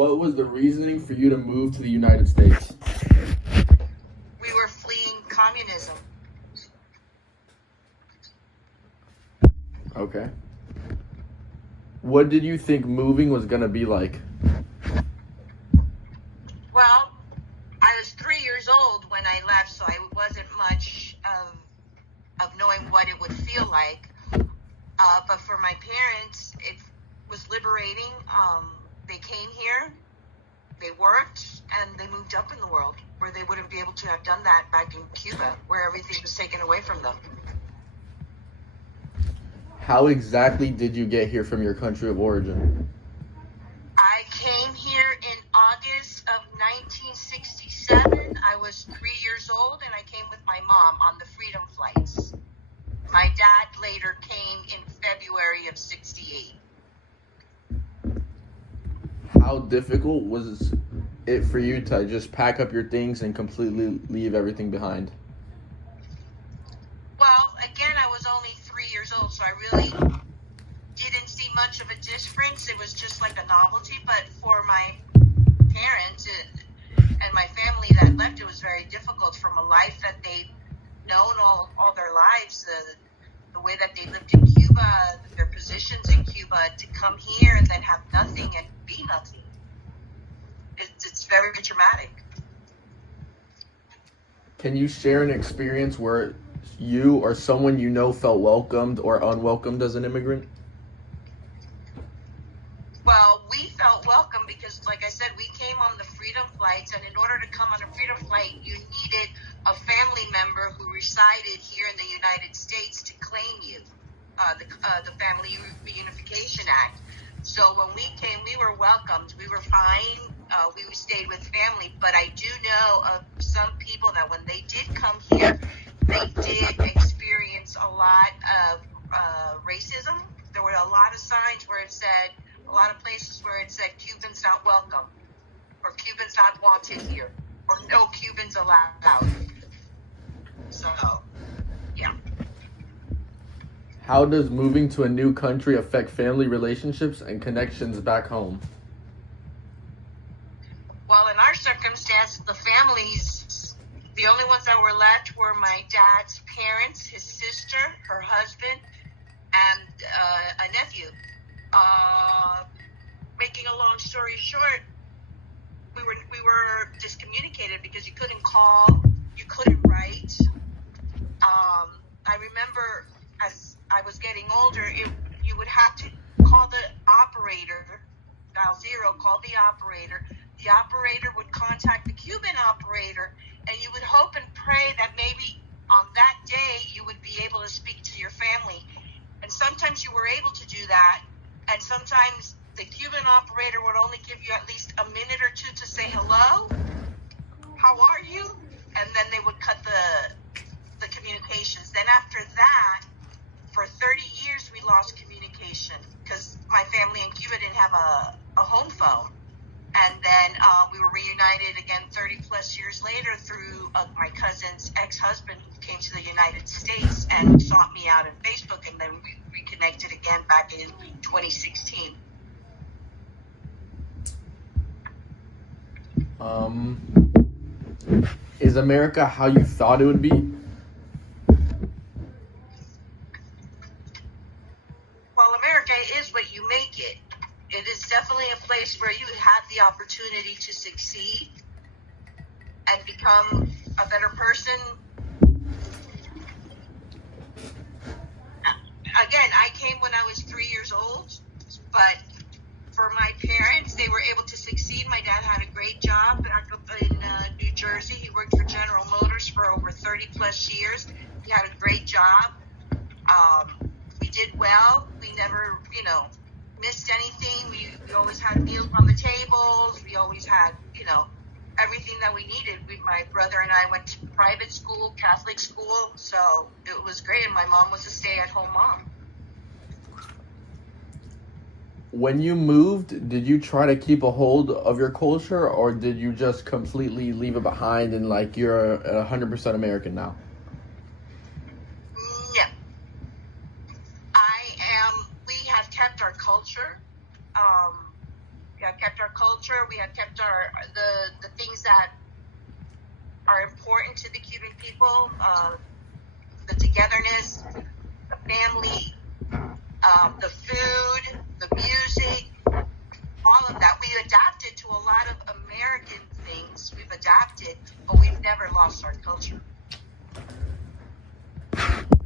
what was the reasoning for you to move to the United States? We were fleeing communism. Okay. What did you think moving was gonna be like? Well, I was 3 years old when I left, so I wasn't much of knowing what it would feel like. But for my parents, it was liberating. They came here, they worked, and they moved up in the world where they wouldn't be able to have done that back in Cuba, where everything was taken away from them. How exactly did you get here from your country of origin? I came here in August of 1967. I was 3 years old, and I came with my mom on the Freedom flights. My dad later came in February of 68. How difficult was it for you to just pack up your things and completely leave everything behind? Well, again, I was only 3 years old, so I really didn't see much of a difference. It was just like a novelty. But for my parents and my family that left, it was very difficult from a life that they'd known all their lives, the way that they lived in Cuba, their positions in Cuba, to come here and then have nothing and be nothing. It's very traumatic. Can you share an experience where you or someone you know felt welcomed or unwelcomed as an immigrant? Well, we felt welcome because, like I said, we came on the Freedom flights, and in order to come on a Freedom flight, you needed a family member who resided here in the United States to claim you, the Family Reunification Act. So when we came, we were welcomed. We were fine. We stayed with family, but I do know of some people that when they did come here, they did experience a lot of racism. There were a lot of signs where it said, a lot of places where it said Cubans not welcome, or Cubans not wanted here, or no Cubans allowed. So, yeah. How does moving to a new country affect family relationships and connections back home? Well, in our circumstance, the families, the only ones that were left were my dad's parents, his sister, her husband, and a nephew. Making a long story short, we were discommunicated because you couldn't call, you couldn't write. I remember as I was getting older, you would have to call the operator, dial 0, call the operator. The operator would contact the Cuban operator, and you would hope and pray that maybe on that day you would be able to speak to your family. And sometimes you were able to do that, and sometimes the Cuban operator would only give you at least a minute or two to say hello, how are you? And then they would cut the communications. Then after that, for 30 years, we lost communication because my family in Cuba didn't have a home phone. And then we were reunited again 30 plus years later through my cousin's ex-husband, who came to the United States and sought me out on Facebook, and then we reconnected again back in 2016. Is America how you thought it would be? Well, America is what you make it. It is definitely a place where you have the opportunity to succeed and become a better person. Again, I came when I was 3 years old, but for my parents, they were able to succeed. My dad had a great job back up in New Jersey. He worked for General Motors for over 30 plus years. He had a great job. We did well. We never, missed anything. We always had meals on the tables. We always had, everything that we needed. My brother and I went to private school, Catholic school, so it was great. And my mom was a stay-at-home mom. When you moved, did you try to keep a hold of your culture, or did you just completely leave it behind and like you're 100% American now? No. We have kept our culture. We have kept our culture. We have kept the things that are important to the Cuban people, the togetherness, the family, the food, the music, all of that. We adapted to a lot of American things. We've adapted, but we've never lost our culture.